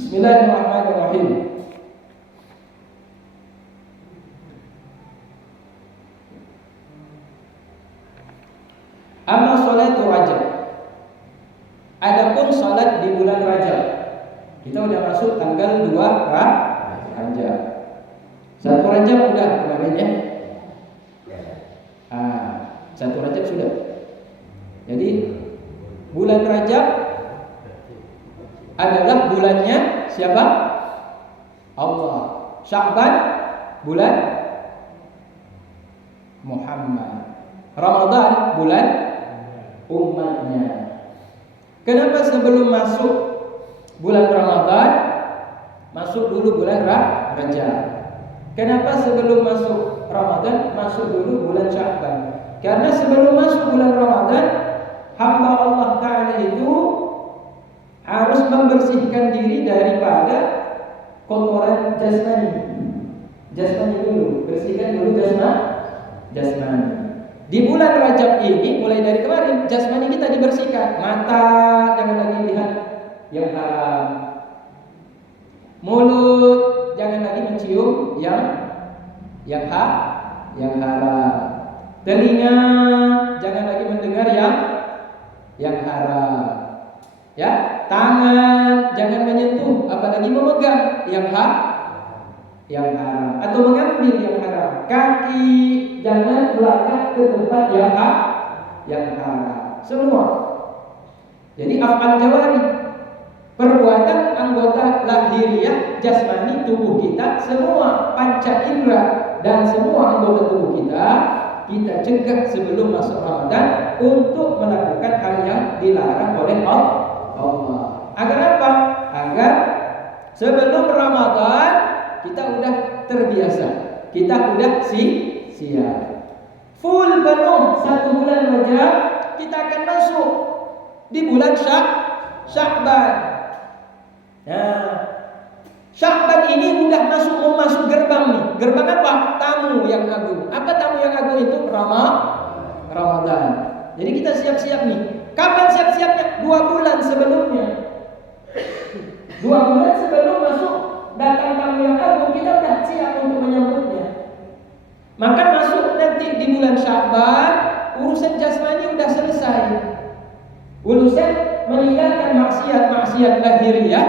Bismillahirrahmanirrahim. Amma sholatu Rajab. Adapun salat di bulan Rajab. Kita udah masuk tanggal 2 Rajab. 1 Rajab udah kemarin ya. 1 Rajab sudah. Jadi bulan Rajab adalah bulannya siapa? Allah. Sya'ban bulan Muhammad. Ramadan bulan umatnya. Kenapa sebelum masuk bulan Ramadan masuk dulu bulan Rajab? Kenapa sebelum masuk Ramadan masuk dulu bulan Sya'ban? Karena sebelum masuk bulan Ramadan hamba Allah Ta'ala itu harus membersihkan diri daripada kotoran jasmani. Jasmani dulu, bersihkan dulu jasmani. Di bulan Rajab ini mulai dari kemarin jasmani kita dibersihkan. Mata jangan lagi lihat yang haram. Mulut jangan lagi mencium yang haram. Telinga jangan lagi mendengar yang haram. Ya, tangan jangan menyentuh apalagi memegang yang haram atau mengambil yang haram. Kaki jangan melangkah ke tempat yang haram. Semua. Jadi af'al jawari, perbuatan anggota lahiriah jasmani tubuh kita, semua panca indera dan semua anggota tubuh kita cegah sebelum masuk Ramadan untuk melakukan hal yang dilarang oleh Allah. Agar apa? Agar sebelum Ramadan kita udah terbiasa, kita udah siap. Full penuh 1 bulan Rajab kita akan masuk di bulan Sya'ban. Nah, Sya'ban ini udah mau masuk gerbang nih. Gerbang apa? Tamu yang agung. Apa tamu yang agung itu? Ramadan. Jadi kita siap-siap nih. Kapan siap-siapnya? 2 bulan sebelumnya. 2 bulan sebelum masuk datang tamu yang agung, kita udah siap untuk menyambutnya. Maka masuk nanti di bulan Sya'ban, urusan jasmani udah selesai. Urusan meninggalkan maksiat lahiriah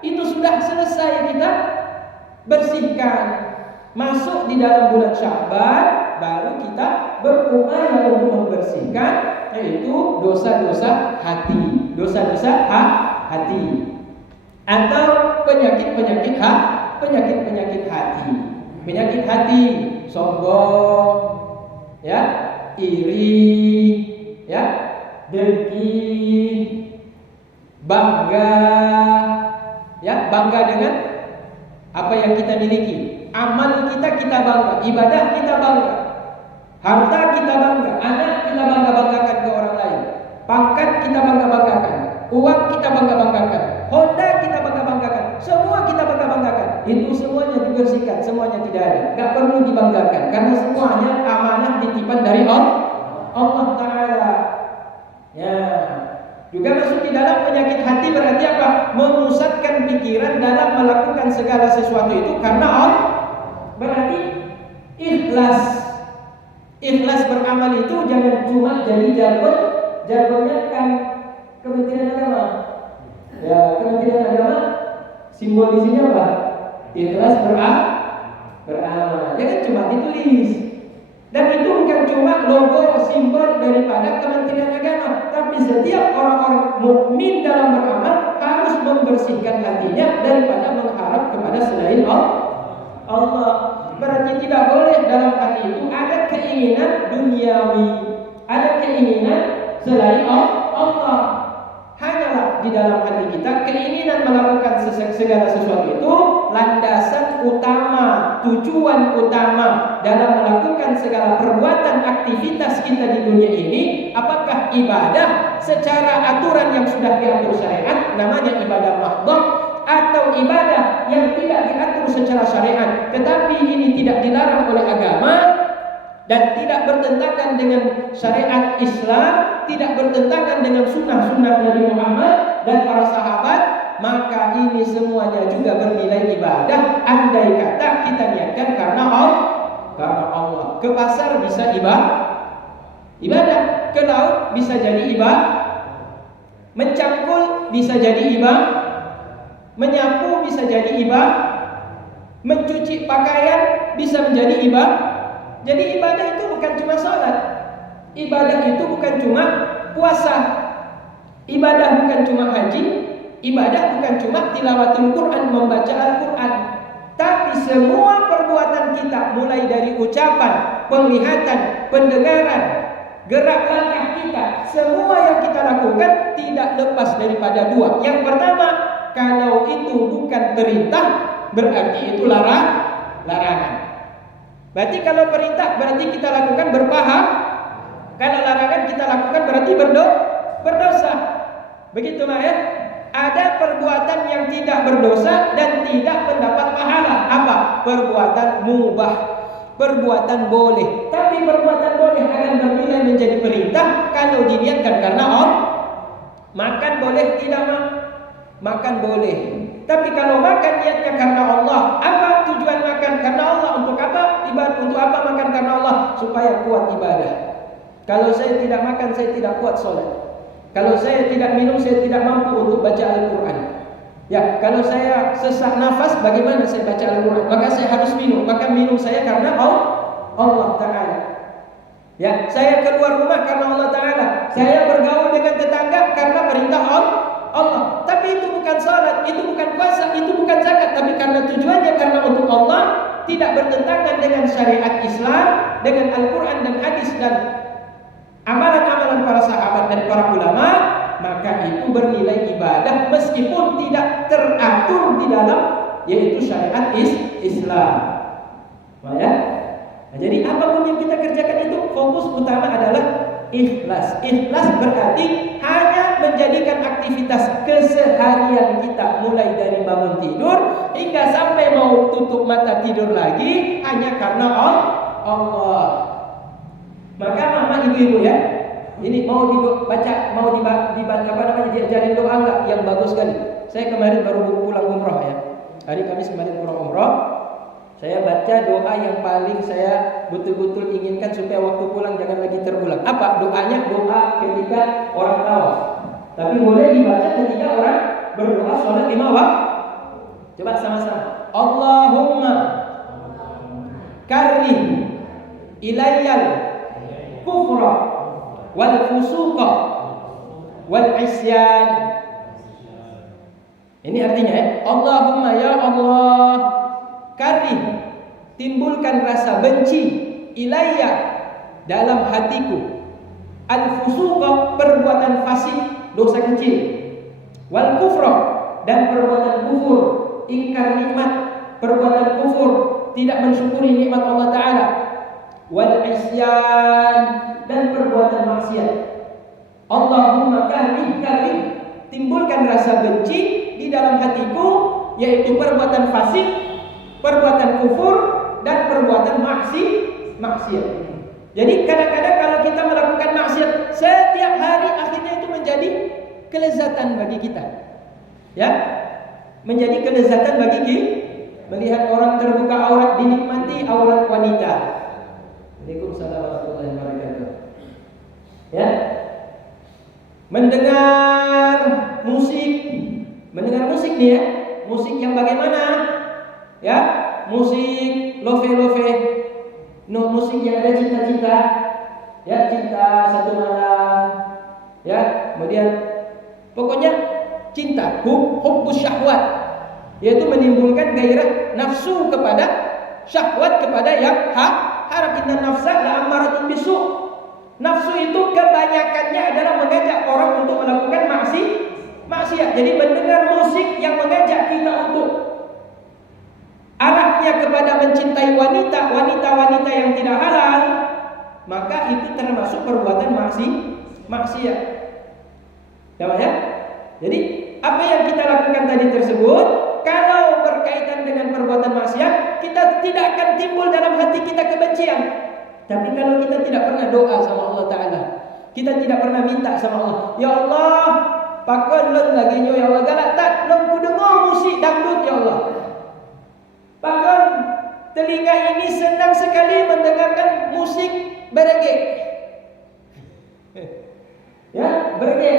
itu sudah selesai, kita bersihkan. Masuk di dalam bulan Sya'ban, baru kita berupaya untuk membersihkan, yaitu dosa-dosa hati, hati, atau penyakit hati, sombong, ya, iri, ya, dengki, bangga, ya, bangga dengan apa yang kita miliki, amal kita bangga, ibadah kita bangga, harta kita bangga, anak kita bangga-banggakan ke orang lain, pangkat kita bangga-banggakan, uang kita bangga-banggakan, Honda kita bangga-banggakan, semua kita bangga-banggakan. Itu semuanya dibersihkan, semuanya tidak ada, gak perlu dibanggakan, karena semuanya amanah titipan dari Allah Ta'ala. Ya, juga masuk di dalam penyakit hati berarti apa? Memusatkan pikiran dalam melakukan segala sesuatu itu karena Allah. Berarti ikhlas beramal itu jangan cuma jadi jargonnya kan Kementerian Agama. Ya, Kementerian Agama simbol isinya apa? Ikhlas beramal. Jangan cuma ditulis. Dan itu bukan cuma logo simbol daripada Kementerian Agama, tapi setiap orang-orang mukmin dalam beramal harus membersihkan hatinya daripada mengharap kepada selain Allah. Berarti tidak boleh dalam hati itu ada keinginan duniawi, ada keinginan selain Allah. Hanyalah di dalam hati kita keinginan melakukan segala sesuatu itu landasan utama, tujuan utama dalam melakukan segala perbuatan aktivitas kita di dunia ini. Apakah ibadah secara aturan yang sudah diatur syariat namanya ibadah mahdhah, atau ibadah yang tidak diatur secara syariat tetapi ini tidak dilarang oleh agama dan tidak bertentangan dengan syariat Islam, tidak bertentangan dengan sunnah-sunnah Nabi Muhammad dan para sahabat, maka ini semuanya juga bernilai ibadah. Andai kata kita niatkan karena Allah. Ke pasar bisa ibadah, ke laut bisa jadi ibadah, mencangkul bisa jadi ibadah, menyapu bisa jadi ibadah, mencuci pakaian bisa menjadi ibadah. Jadi ibadah itu bukan cuma sholat, ibadah itu bukan cuma puasa, ibadah bukan cuma haji, ibadah bukan cuma tilawatul Quran, membaca Al-Quran. Tapi semua perbuatan kita, mulai dari ucapan, penglihatan, pendengaran, gerak langkah kita, semua yang kita lakukan tidak lepas daripada dua. Yang pertama, kalau itu bukan perintah, berarti itu larangan. Berarti kalau perintah berarti kita lakukan berpahala, kalau larangan kita lakukan berarti berdosa. Begitu lah ya. Ada perbuatan yang tidak berdosa dan tidak mendapat pahala. Apa? Perbuatan mubah, perbuatan boleh. Tapi perbuatan boleh akan bernilai menjadi perintah kalau diniatkan karena Allah. Makan boleh tidak makan boleh. Tapi kalau makan niatnya karena Allah, apa tujuan makan karena Allah? Untuk apa? Ibadah. Untuk apa makan karena Allah? Supaya kuat ibadah. Kalau saya tidak makan, saya tidak kuat sholat. Kalau saya tidak minum, saya tidak mampu untuk baca Al-Quran. Ya, kalau saya sesak nafas, bagaimana saya baca Al-Quran? Maka saya harus minum. Maka minum saya karena Allah Ta'ala. Ya, saya keluar rumah karena Allah Ta'ala. Saya bergaul dengan tetangga karena perintah Allah. Tapi itu bukan salat, itu bukan puasa, itu bukan zakat. Tapi karena tujuannya karena untuk Allah, tidak bertentangan dengan syariat Islam, dengan Al-Quran dan hadis dan amalan-amalan para sahabat dan para ulama, maka itu bernilai ibadah meskipun tidak teratur di dalam yaitu syariat Islam. Ya. Nah, jadi apapun yang kita kerjakan itu fokus utama adalah ikhlas. Ikhlas berarti hanya menjadikan aktivitas keseharian kita mulai dari bangun tidur hingga sampai mau tutup mata tidur lagi hanya karena Allah. Maka mama ibu-ibu ya, ini mau dibaca, mau dibaca apa namanya, diajarin doa enggak yang bagus sekali. Saya kemarin baru pulang umroh ya. Hari Kamis kemarin pulang umroh. Saya baca doa yang paling saya betul-betul inginkan supaya waktu pulang jangan lagi terulang. Apa? Doanya doa ketika orang tawaf. Tapi boleh dibaca ketika orang berdoa sholat lima waktu. Coba sama-sama. Allahumma karrih ilayyal kufra wal fusuqa wal isyan. Ini artinya ya, Allahumma ya Allah, karih, timbulkan rasa benci ilayya dalam hatiku, al fusuqa, perbuatan fasik, dosa kecil, wal kufra, dan perbuatan kufur, ingkar nikmat, perbuatan kufur, tidak mensyukuri nikmat Allah Ta'ala, wal isyan, dan perbuatan maksiat. Allahumma karih, timbulkan rasa benci di dalam hatiku, yaitu perbuatan fasik, perbuatan kufur, dan perbuatan maksiat. Jadi kadang-kadang kalau kita melakukan maksiat setiap hari, akhirnya itu menjadi kelezatan bagi kita. Ya, menjadi kelezatan bagi kita melihat orang terbuka aurat, dinikmati aurat wanita. Waalaikumsalam warahmatullahi wabarakatuh. Ya. Mendengar musik nih ya. Musik yang bagaimana? Ya, musik love. No, musik yang ada cinta-cinta. Ya, cinta satu malam. Ya, kemudian pokoknya cinta, hubbus syahwat, yaitu menimbulkan gairah nafsu kepada syahwat kepada yang harap. Inna nafsa la'ammaratun bisu. Nafsu itu kebanyakannya adalah mengajak orang untuk melakukan maksiat. Jadi mendengar musik yang mengajak kita untuk arahnya kepada mencintai wanita yang tidak halal, maka itu termasuk perbuatan maksiat. Ya? Jadi apa yang kita lakukan tadi tersebut, kalau berkaitan dengan perbuatan maksiat, kita tidak akan timbul dalam hati kita kebencian. Tapi kalau kita tidak pernah doa sama Allah Ta'ala, kita tidak pernah minta sama Allah, ya Allah, pakon leng lagi nyo ya Allah galak tak leng ku dengar musik dangdut ya Allah. Pakon telinga ini senang sekali mendengarkan musik berege. Ya, berege.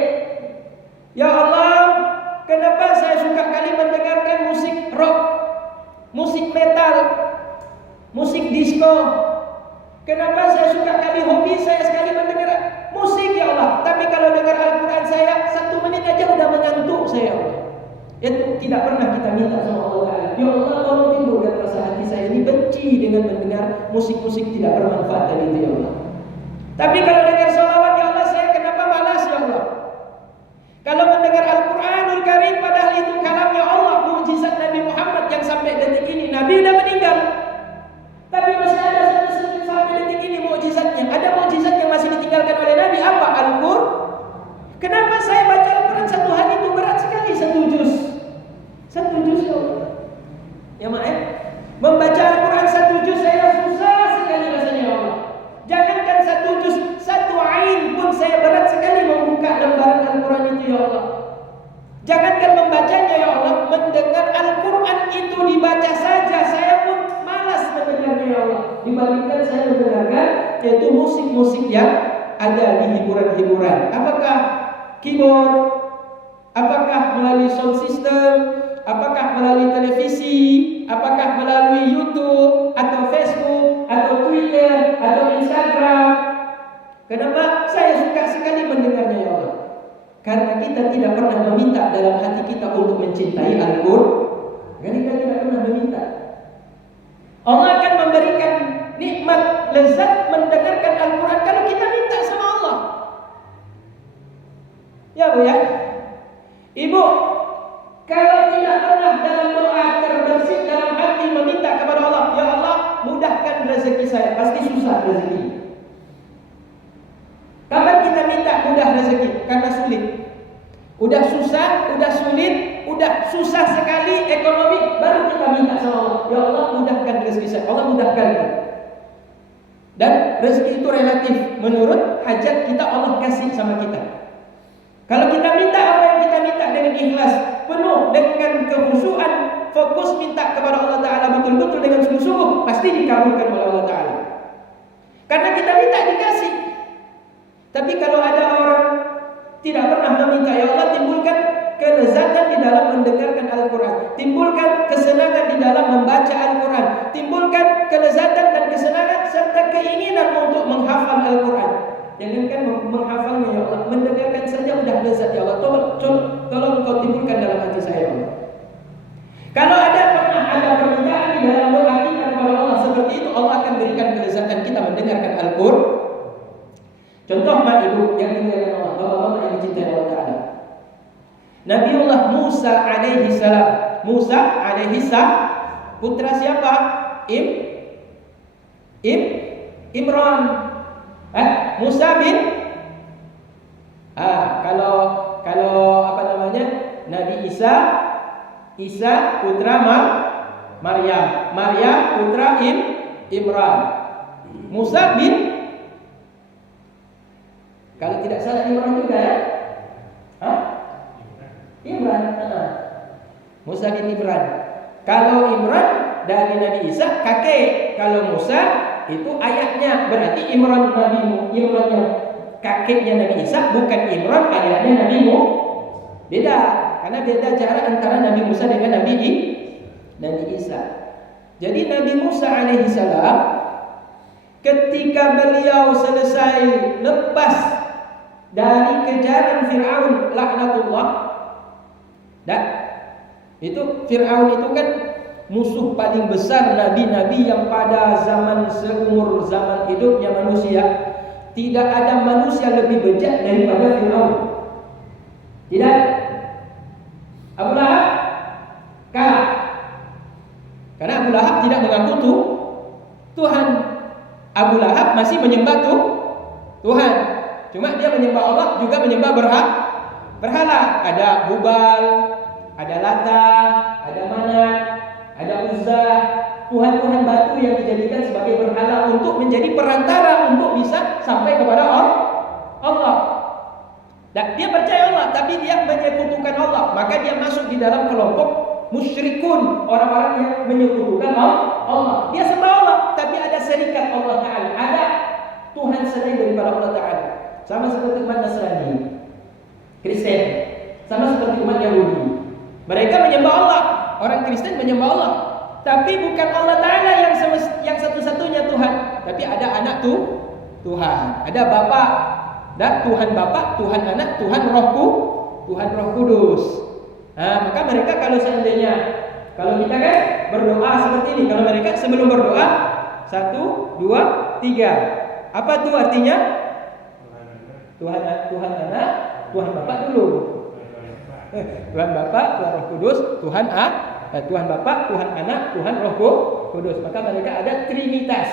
Ya Allah, kenapa saya suka kali mendengarkan musik rock, musik metal, musik disco? Kenapa saya suka kali hobi saya sekali mendengar musik ya Allah? Tapi kalau dengar Al-Quran saya 1 menit aja udah mengantuk saya. Itu tidak pernah kita minta sama Allah Ta'ala. Ya Allah, tolong timbulkan rasa hati saya ini benci dengan mendengar musik-musik tidak bermanfaat tadi itu ya Allah. Tapi kalau dengar sholawat ya Allah, saya kenapa malas ya Allah? Kalau mendengar Al-Quranul Karim padahal itu kalamnya Allah, mukjizat Nabi Muhammad yang sampai detik ini Nabi sudah meninggal, tapi masih ada sampai detik ini mukjizatnya. Ada mukjizat yang masih ditinggalkan oleh Nabi, apa? Al-Quran. Kenapa saya baca Al-Quran 1 hari itu berat sekali? 1 juz ya Allah. Ya Mak, membaca Al-Quran 1 juz saya susah sekali rasanya ya Allah. Jangankan 1 juz, 1 ain pun saya berat sekali membuka lembaran Al-Quran itu ya Allah. Jangankan membacanya ya Allah, mendengar Al-Quran itu dibaca saja saya pun malas mendengarnya ya Allah. Dibandingkan saya mendengarkan yaitu musik-musik yang ada di hiburan-hiburan. Apakah keyboard? Apakah melalui sound system? Apakah melalui televisi? Apakah melalui YouTube atau Facebook atau Twitter atau Instagram? Kenapa saya suka sekali mendengarnya ya Allah? Karena kita tidak pernah meminta dalam hati kita untuk mencintai Al-Quran. Karena kita tidak pernah meminta. Allah akan memberikan nikmat lezat mendengarkan Al-Quran kalau kita minta sama Allah. Ya Bu ya. Ibu, kalau tidak pernah dalam doa terbersih dalam hati meminta kepada Allah, ya Allah mudahkan rezeki saya, pasti susah rezeki. Kapan kita minta mudah rezeki? Karena sulit. Udah susah, udah sulit, udah susah sekali ekonomi, baru kita minta sama Allah, ya Allah mudahkan rezeki saya. Allah mudahkan. Dan rezeki itu relatif, menurut hajat kita Allah kasih sama kita. Kalau kita minta apa yang kita minta dengan ikhlas, penuh dengan kekhusyuan, fokus minta kepada Allah Ta'ala betul-betul dengan sungguh-sungguh, pasti dikabulkan oleh Allah Ta'ala. Karena kita minta dikasih. Tapi kalau ada orang tidak pernah meminta, ya Allah timbulkan kelezatan di dalam mendengarkan Al-Quran, timbulkan kesenangan di dalam membaca Al-Quran, timbulkan kelezatan dan kesenangan serta keinginan untuk menghafal Al-Quran. Jangankan menghafalnya ya Allah, mendengarkan saja sudah lezat ya Allah. Tolong kau timbulkan dalam hati saya ya Allah. Kalau pernah ada permintaan di dalam doa kita kepada Allah seperti itu, Allah akan berikan kelezatan kita mendengarkan Al-Quran. Contoh mak ibu yang dimuliakan Allah, bapak-bapak yang dicintai Allah Ta'ala. Nabiullah Musa alaihi salam. Musa alaihi salam putra siapa? Imran. Musa bin kalau apa namanya? Nabi Isa putra Maryam. Maryam putra Imran. Musa bin, kalau tidak salah Imran juga ya? Imran. Musa bin Imran. Kalau Imran dari Nabi Isa kakek, kalau Musa itu ayahnya. Berarti Imran yang kakeknya Nabi Isa bukan Imran ayahnya Nabi Musa. Beda, karena beda jarak antara Nabi Musa dengan Nabi Isa. Jadi Nabi Musa alaihi salam ketika beliau selesai lepas dari kejaran Fir'aun laknatullah. Itu Fir'aun itu kan musuh paling besar nabi-nabi yang pada seumur zaman hidupnya manusia. Tidak ada manusia lebih bejat daripada Fir'aun. Tidak. Abu Lahab kalah. Karena Abu Lahab tidak mengaku Tuhan. Abu Lahab masih menyembah Tuhan. Cuma dia menyembah Allah juga menyembah berhala. Ada Hubal, ada Lata, ada Manat, ada Uzza, Tuhan-Tuhan batu yang dijadikan sebagai berhala untuk menjadi perantara untuk bisa sampai kepada Allah. Dan dia percaya Allah, tapi dia menyekutukan Allah, maka dia masuk di dalam kelompok musyrikun, orang-orang yang menyekutukan Allah. Dia sembah Allah, tapi ada serikat Allah Ta'ala, ada Tuhan selain daripada Allah Ta'ala. Sama seperti umat Nasrani, Kristen, sama seperti umat Yahudi. Mereka menyembah Allah, orang Kristen menyembah Allah, tapi bukan Allah Ta'ala yang satu-satunya Tuhan, tapi ada anak Tuhan, ada Bapa, dan Tuhan Bapa, Tuhan Anak, Tuhan Roh Kudus. Nah, maka mereka kalau seandainya, kalau kita kan berdoa seperti ini, kalau mereka sebelum berdoa 1, 2, 3. Apa tuh artinya? Tuhan Anak, Tuhan Bapa dulu. Tuhan Bapa, Tuhan Roh Kudus, Tuhan Bapa, Tuhan Anak, Tuhan Roh Kudus. Maka mereka ada trinitas.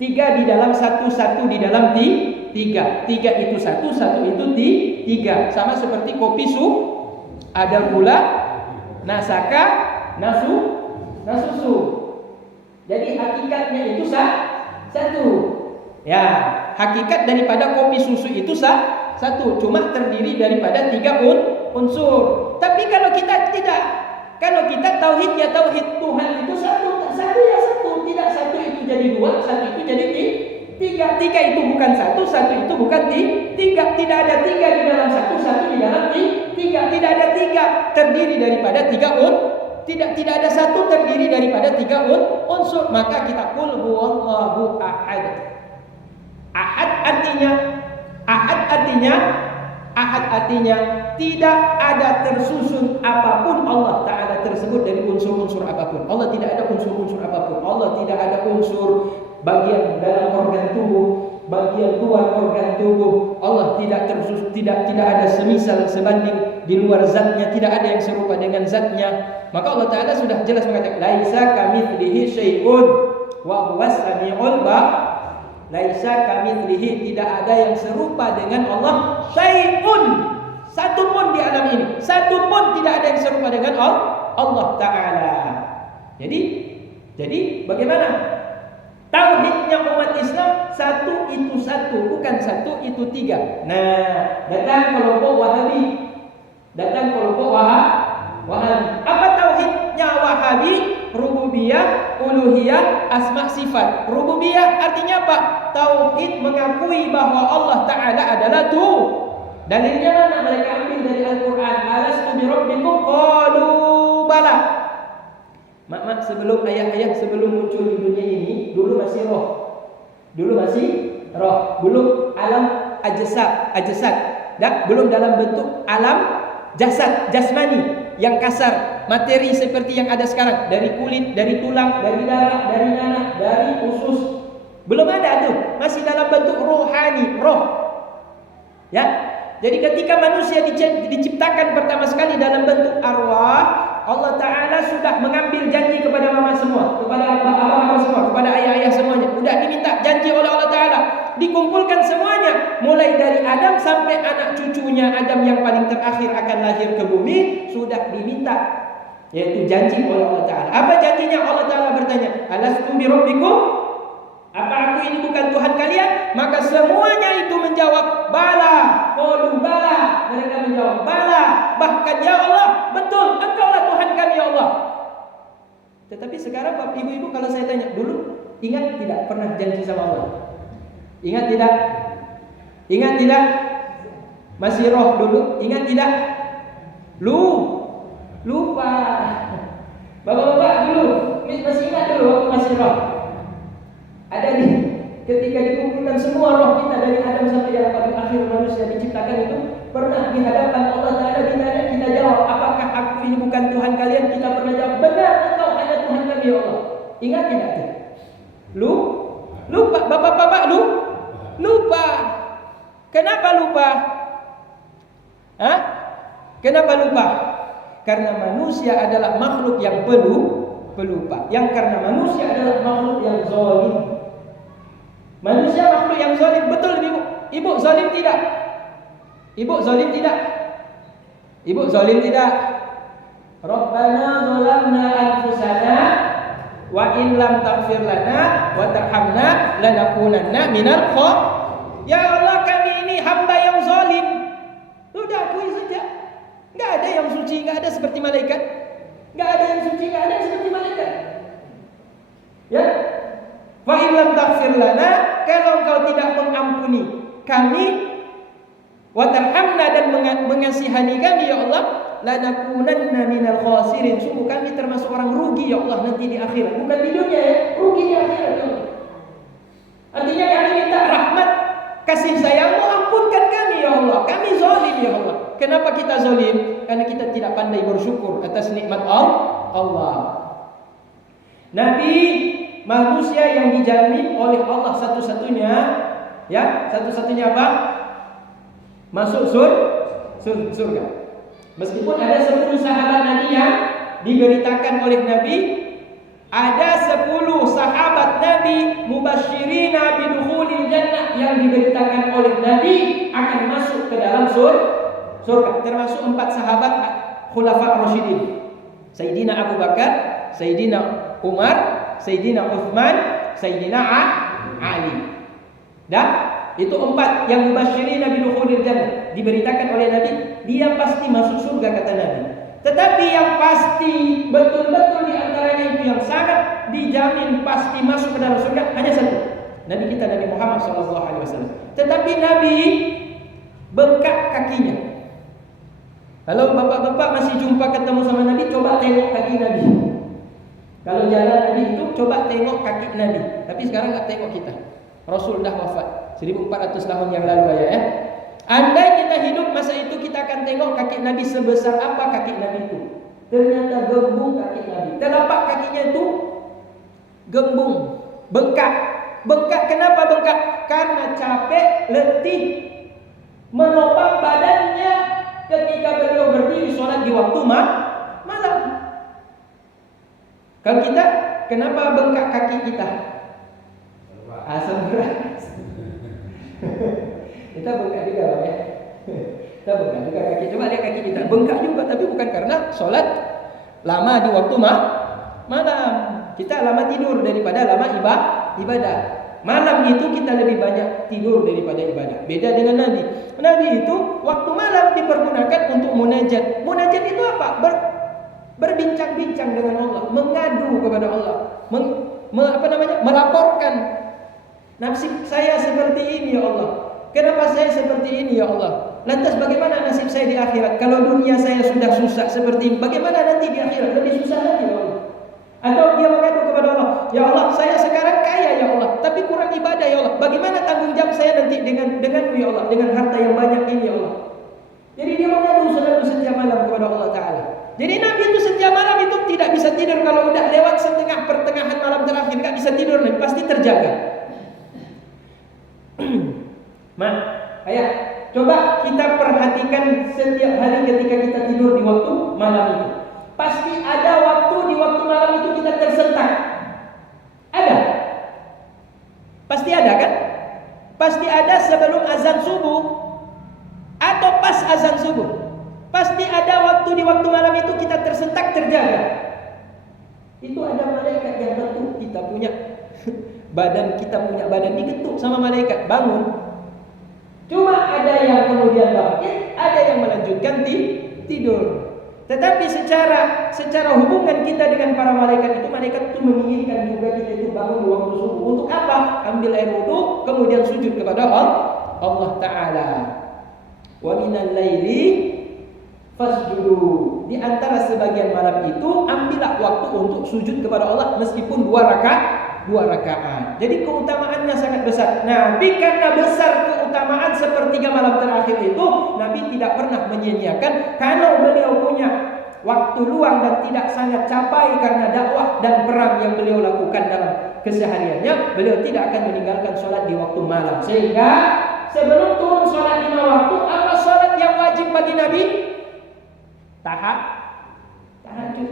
3 di dalam 1, 1 di dalam 3. 3 itu 1, 1 itu 3. Sama seperti kopi ada gula, nasaka, nasusu. Jadi hakikatnya itu satu. Ya, hakikat daripada kopi susu itu satu, cuma terdiri daripada 3 unsur. Tapi kalau kita tidak, kalau kita tauhid ya tauhid, Tuhan itu satu ya satu, tidak satu itu jadi 2, satu itu jadi 3. 3 itu bukan satu itu bukan 3. Tidak ada 3 di dalam satu di dalam 3. Tidak ada 3 terdiri daripada 3 tidak ada satu terdiri daripada 3 unsur. Maka kita qul huwallahu ahad. Ahad artinya tidak ada tersusun apapun Allah Ta'ala tersebut dari unsur-unsur apapun. Allah tidak ada unsur-unsur apapun. Allah tidak ada unsur bagian dalam organ tubuh, bagian luar organ tubuh. Allah tidak tersusun, tidak ada semisal sebanding di luar zatnya, tidak ada yang serupa dengan zatnya. Maka Allah Ta'ala sudah jelas mengatakan laisa kamitslihi syai'un wa huwas samiul basir. Laisa kamitslihi, tidak ada yang serupa dengan Allah syai'un, satu pun di alam ini, satu pun tidak ada yang serupa dengan Allah Ta'ala. Jadi bagaimana tauhidnya umat Islam? Satu itu satu, bukan satu itu 3. Nah, datang kelompok Wahabi. Apa tauhidnya Wahabi? Rububiyah, uluhiyah, asma sifat. Rububiyah artinya apa? Tauhid mengakui bahwa Allah Ta'ala adalah Tuhan. Dalilnya mana? Mereka ambil dari Al-Quran. Alastu birabbikum qalu bala. Mak sebelum ayah sebelum muncul di dunia ini, dulu masih roh. Belum alam ajsad. Dan belum dalam bentuk alam jasad, jasmani yang kasar, materi seperti yang ada sekarang, dari kulit, dari tulang, dari darah, dari nanah, dari usus. Belum ada tuh, masih dalam bentuk rohani, roh. Ya. Jadi ketika manusia diciptakan pertama sekali dalam bentuk arwah, Allah Ta'ala sudah mengambil janji kepada mama semua, kepada abang-abang semua, kepada ayah-ayah semuanya. Sudah diminta janji oleh Allah Ta'ala. Dikumpulkan semuanya, mulai dari Adam sampai anak cucunya Adam yang paling terakhir akan lahir ke bumi, sudah diminta, yaitu janji oleh Allah Ta'ala. Apa janjinya? Allah Ta'ala bertanya, alastu birabbikum? Apa aku ini bukan Tuhan kalian? Maka semuanya itu menjawab bala. Qalu bala. Mereka menjawab bala. Bahkan ya Allah, betul, Engkaulah Tuhan kami ya Allah. Tetapi sekarang Bapak Ibu kalau saya tanya, dulu ingat tidak pernah janji sama Allah? Ingat tidak? Masih roh dulu, ingat tidak? Lupa. Bapak-bapak dulu masih ingat dulu waktu masih roh? Ada ketika dikumpulkan semua roh kita dari Adam sampai yang paling akhir manusia diciptakan itu, pernah di hadapan Allah Ta'ala ditanya, kita jawab, apakah aku ini bukan Tuhan kalian? Kita pernah jawab, benar, Engkau hanya Tuhan kami ya Allah. Ingat tidak? Lupa. Bapak-bapak lupa. Kenapa lupa? Kenapa lupa? Karena manusia adalah makhluk yang pelupa. Yang karena manusia adalah makhluk yang zalim. Manusia makhluk yang zalim, betul Ibu? Ibu zalim tidak? Ibu zalim tidak? Rabbana zalamna anfusana wa in lam taghfir lana wa tarhamna lanakunanna minal khasirin. Ya Allah, kami ini hamba yang zalim. Sudah akui saja. malaikat? Enggak ada yang suci, enggak ada yang seperti malaikat. Ya. Fa in lam taghfir lana, kalau engkau tidak mengampuni kami, wa tarhamna dan mengasihani kami ya Allah, lanakunanna minal khasirin. Sungguh kami termasuk orang rugi ya Allah nanti di akhirat. Bukan di dunia ya, rugi di akhirat ya Allah. Artinya kami minta rahmat, kasih sayangmu, ampunkan kami ya Allah. Kami zalim ya Allah. Kenapa kita zalim? Karena kita tidak pandai bersyukur atas nikmat Allah. Nabi manusia yang dijamin oleh Allah satu-satunya, ya, satu-satunya apa? Masuk surga. Meskipun ada 10 sahabat Nabi yang diberitakan oleh Nabi, ada 10 sahabat Nabi mubasyirina bidukhulil jannah yang diberitakan oleh Nabi akan masuk ke dalam surga. Termasuk 4 sahabat khulafa rasyidin. Sayyidina Abu Bakar, Sayyidina Umar, Sayyidina Uthman, Sayyidina Ali. Dah, itu 4 yang mubasyirina bidukhulil jannah diberitakan oleh Nabi, dia pasti masuk surga kata Nabi. Tetapi yang pasti betul-betul di antaranya itu yang sangat dijamin pasti masuk ke dalam surga hanya satu. Nabi kita Nabi Muhammad SAW. Tetapi Nabi bengkak kakinya. Kalau bapak-bapak masih jumpa ketemu sama Nabi, coba tengok kaki Nabi. Kalau jalan Nabi itu coba tengok kaki Nabi. Tapi sekarang nggak tengok kita. Rasul dah wafat 1400 tahun yang lalu ya. Andai kita hidup masa itu, kita akan tengok kaki Nabi sebesar apa kaki Nabi itu. Ternyata gembung kaki Nabi. Telapak kakinya itu gembung, bengkak. Bengkak kenapa bengkak? Karena capek, letih, menopang badannya ketika beliau berdiri sholat di waktu malam. Kalau kita, kenapa bengkak kaki kita? Asam berat. Kita bengkak juga Bang ya. Kita bengkak juga kaki. Coba lihat kaki kita. Bengkak juga, tapi bukan karena sholat lama di waktu malam. Kita lama tidur daripada lama ibadah. Malam itu kita lebih banyak tidur daripada ibadah. Beda dengan Nabi. Nabi itu waktu malam dipergunakan untuk munajat. Munajat itu apa? Berbincang-bincang dengan Allah, mengadu kepada Allah, melaporkan nasib saya seperti ini ya Allah. Kenapa saya seperti ini ya Allah? Lantas bagaimana nasib saya di akhirat? Kalau dunia saya sudah susah seperti ini, bagaimana nanti di akhirat? Lebih susah lagi ya Allah. Atau dia mengadu kepada Allah, ya Allah, saya sekarang kaya ya Allah, tapi kurang ibadah ya Allah. Bagaimana tanggung jawab saya nanti denganmu ya Allah, dengan harta yang banyak ini ya Allah. Jadi dia mengadu selalu setiap malam kepada Allah Ta'ala. Jadi Nabi itu setiap malam itu tidak bisa tidur. Kalau udah lewat pertengahan malam terakhir, nggak bisa tidur, Nabi pasti terjaga. Ayah, coba kita perhatikan setiap hari ketika kita tidur di waktu malam itu. Pasti ada waktu di waktu malam itu kita tersentak. Ada? Pasti ada kan? Pasti ada sebelum azan subuh atau pas azan subuh. Pasti ada waktu di waktu malam itu kita tersentak, terjaga. Itu ada malaikat yang ketuk kita punya badan diketuk sama malaikat, bangun. Cuma ada yang kemudian bangkit, ada yang melanjutkan tidur. Tetapi secara hubungan kita dengan para malaikat itu menginginkan juga kita itu bangun di waktu subuh. Untuk apa? Ambil air wudu, kemudian sujud kepada Allah Ta'ala. Wa minal laili fasjudu. Di antara sebagian malam itu ambillah waktu untuk sujud kepada Allah meskipun 2 rakaat. Jadi keutamaannya sangat besar. Nabi karena besar keutamaan sepertiga malam terakhir itu, Nabi tidak pernah menyia-nyiakan. Kalau beliau punya waktu luang dan tidak sangat capai karena dakwah dan perang yang beliau lakukan dalam kesehariannya, beliau tidak akan meninggalkan sholat di waktu malam. Sehingga sebelum turun sholat 5 waktu, apa sholat yang wajib bagi Nabi? Tahajud.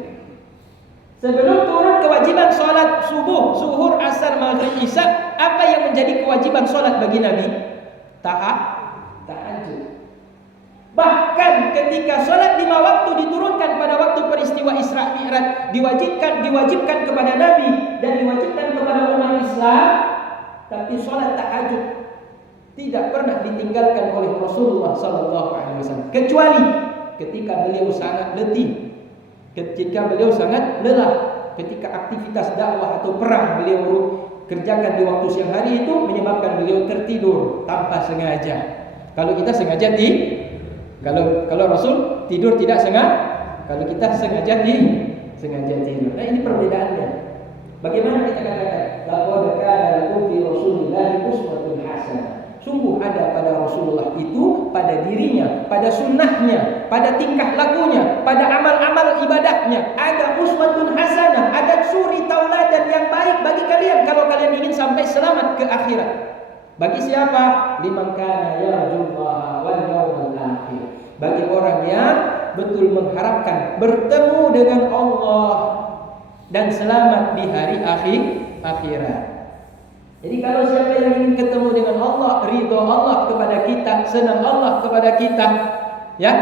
Sebelum turun kewajiban sholat subuh, zuhur, asar, maghrib, isya, apa yang menjadi kewajiban sholat bagi Nabi? Tahajud. Bahkan ketika sholat 5 waktu diturunkan pada waktu peristiwa Isra Mi'raj, diwajibkan kepada Nabi dan diwajibkan kepada umat Islam, tapi sholat tahajud tidak pernah ditinggalkan oleh Rasulullah SAW, kecuali ketika beliau sangat letih, ketika beliau sangat lelah, ketika aktivitas dakwah atau perang beliau kerjakan di waktu siang hari itu menyebabkan beliau tertidur tanpa sengaja. Kalau kita sengaja kalau Rasul tidur tidak sengaja, kalau kita sengaja tidur. Nah, ini perbedaannya. Bagaimana kita katakan laqad kana lakum fi Rasulillahi uswatun hasanah. Sungguh ada pada Rasulullah itu, pada dirinya, pada sunnahnya, pada tingkah lakunya, pada amal-amal ibadahnya ada uswatun hasanah, ada suri tauladan yang baik bagi kalian kalau kalian ingin sampai selamat ke akhirat. Bagi siapa? Liman kana yarjullaha wal yawmal akhir. Bagi orang yang betul mengharapkan bertemu dengan Allah dan selamat di hari akhirat. Jadi kalau siapa yang ingin ketemu dengan Allah, ridho Allah kepada kita, senang Allah kepada kita, ya,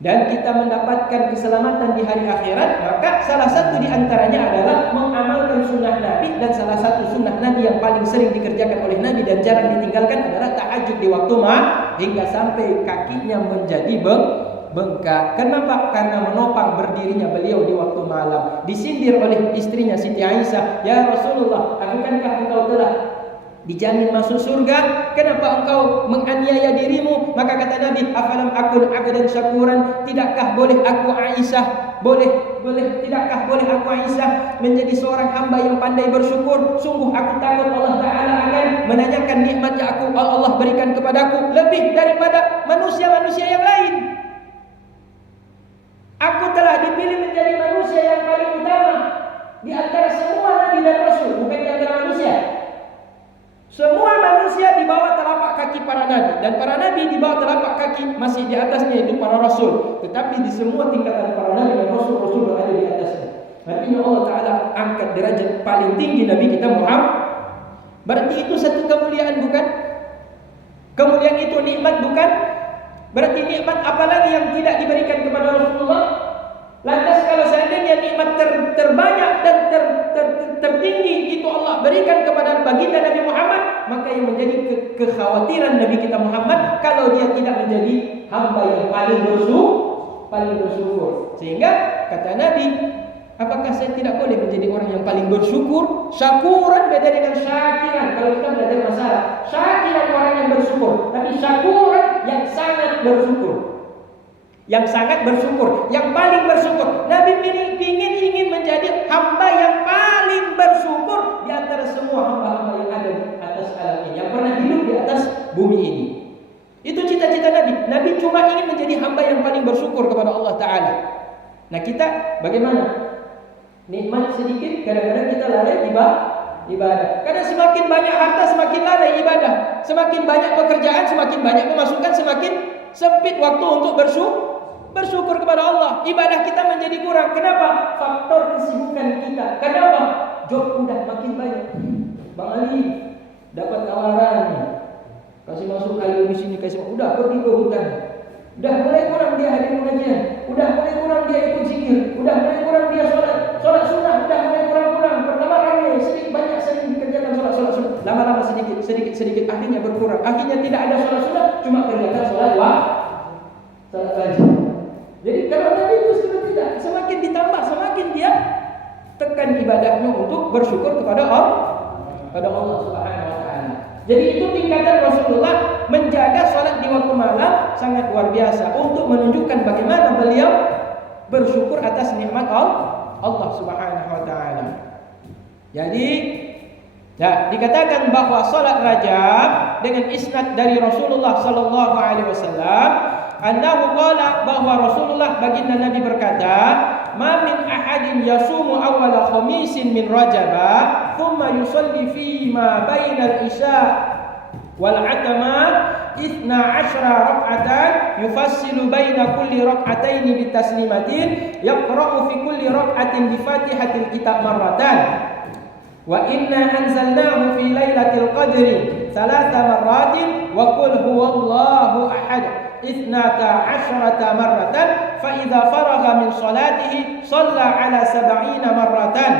dan kita mendapatkan keselamatan di hari akhirat, maka salah satu di antaranya adalah mengamalkan sunnah Nabi. Dan salah satu sunnah Nabi yang paling sering dikerjakan oleh Nabi dan jarang ditinggalkan adalah tahajud di waktu hingga sampai kakinya menjadi bengkak. Kenapa? Karena menopang berdirinya beliau di waktu malam. Disindir oleh istrinya Siti Aisyah, "Ya Rasulullah, bukankah engkau telah dijamin masuk surga? Kenapa engkau menganiaya dirimu?" Maka kata Nabi, "Afalam akun abdan syakuran? Tidakkah boleh aku Aisyah tidakkah boleh aku Aisyah menjadi seorang hamba yang pandai bersyukur? Sungguh aku takut Allah Ta'ala akan menanyakan nikmat yang Allah berikan kepadaku lebih daripada manusia-manusia yang lain. Aku telah dipilih menjadi manusia yang paling utama di antara semua nabi dan rasul, bukan di antara manusia. Semua manusia di bawah telapak kaki para nabi, dan para nabi di bawah telapak kaki masih di atasnya itu para rasul. Tetapi di semua tingkatan para nabi dan rasul berada di atasnya. Artinya Allah Ta'ala angkat derajat paling tinggi Nabi kita Muhammad. Berarti itu satu kemuliaan, bukan? Kemuliaan itu nikmat, bukan? Berarti nikmat apalagi yang tidak diberikan kepada Rasulullah? Lantas kalau seandainya nikmat terbanyak dan tertinggi itu Allah berikan kepada baginda Nabi Muhammad, maka yang menjadi kekhawatiran Nabi kita Muhammad kalau dia tidak menjadi hamba yang paling bersyukur. Sehingga kata Nabi, apakah saya tidak boleh menjadi orang yang paling bersyukur? Syakuran beda dengan syakiran. Kalau kita belajar masalah, syakiran orang yang bersyukur, tapi syakuran yang sangat bersyukur. Yang sangat bersyukur, yang paling bersyukur. Nabi ingin menjadi hamba yang paling bersyukur di antara semua hamba-hamba yang ada di atas alam ini, yang pernah hidup di atas bumi ini. Itu cita-cita Nabi. Nabi cuma ingin menjadi hamba yang paling bersyukur kepada Allah Ta'ala. Nah, kita bagaimana? Nikmat sedikit, kadang-kadang kita lalai ibadah. Karena semakin banyak harta, semakin lalai ibadah. Semakin banyak pekerjaan, semakin banyak pemasukan, semakin sempit waktu untuk bersyukur kepada Allah. Ibadah kita menjadi kurang. Kenapa? Faktor kesibukan kita. Kenapa? Job udah makin banyak. Bang Ali dapat tawaran, kasih masuk kayu di sini, udah pergi ke hutan. Udah mulai kurang dia hadir pengajian. Udah mulai kurang dia ikut zikir. Udah mulai kurang dia sholat sunnah. Udah mulai kurang. Pertama kali sering dikerjakan sholat sunnah. Lama-lama sedikit akhirnya berkurang. Akhirnya tidak ada sholat sunnah, cuma kerjakan sholat wajib. Jadi kalau Nabi itu sudah tidak, semakin ditambah, semakin dia tekan ibadahnya untuk bersyukur kepada Allah Subhanahu wa Ta'ala. Jadi itu tingkatan Rasulullah menjaga sholat di waktu malam sangat luar biasa untuk menunjukkan bagaimana beliau bersyukur atas nikmat Allah Subhanahu wa Ta'ala. Jadi dikatakan bahwa sholat Rajab dengan isnad dari Rasulullah sallallahu alaihi wasallam, annahu qala, bahwa Rasulullah baginda Nabi berkata, "Ma min ahadin yasumu awwala khamisin min Rajaba, thumma yusalli fi ma bainal isya wal atama 12 rak'atan, yufassilu baina kulli rak'ataini bi taslimatin, yaqra'u fi kulli rak'atin bi Fatihatil kitab marratan. Wa inna anzalnahu fi lailatul qadri 3 marratin wa qul huwallahu ahad 12 marratan, fa idza faragha min salatihi shalla ala 70 marratan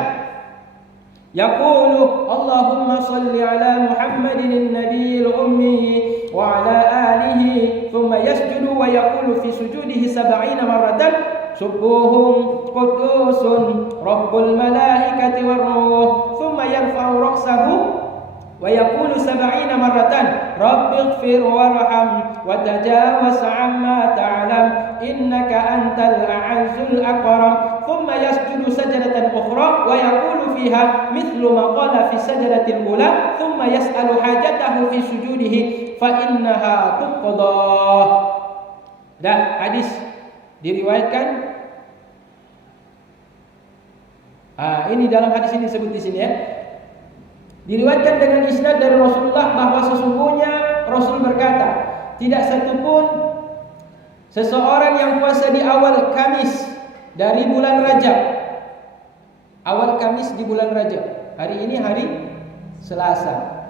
yaqulu Allahumma salli ala Muhammadin an-nabiyil ummi wa ala alihi, thumma yasjudu wa yaqulu fi sujudihi 70 marratan subuhun qudusun rabbul malaikati war-ruh, thumma yarfa'u ra'sahu wa yaqulu 70 marratan rabbighfir warham wa tajawaz 'amma ta'lam innaka antal a'azzul akram, thumma yasjudu sajdatan ukhra wa yaqulu fiha mithlu ma qala fi sajdatil ula, thumma yas'alu hajatahu fi sujudihi fa innaha tuqda. Dan hadis diriwayatkan, ini dalam hadis ini disebut di sini ya. Diriwayatkan dengan isnad dari Rasulullah bahwa sesungguhnya Rasul berkata, tidak satupun seseorang yang puasa di awal Kamis dari bulan Rajab, awal Kamis di bulan Rajab, hari ini hari Selasa,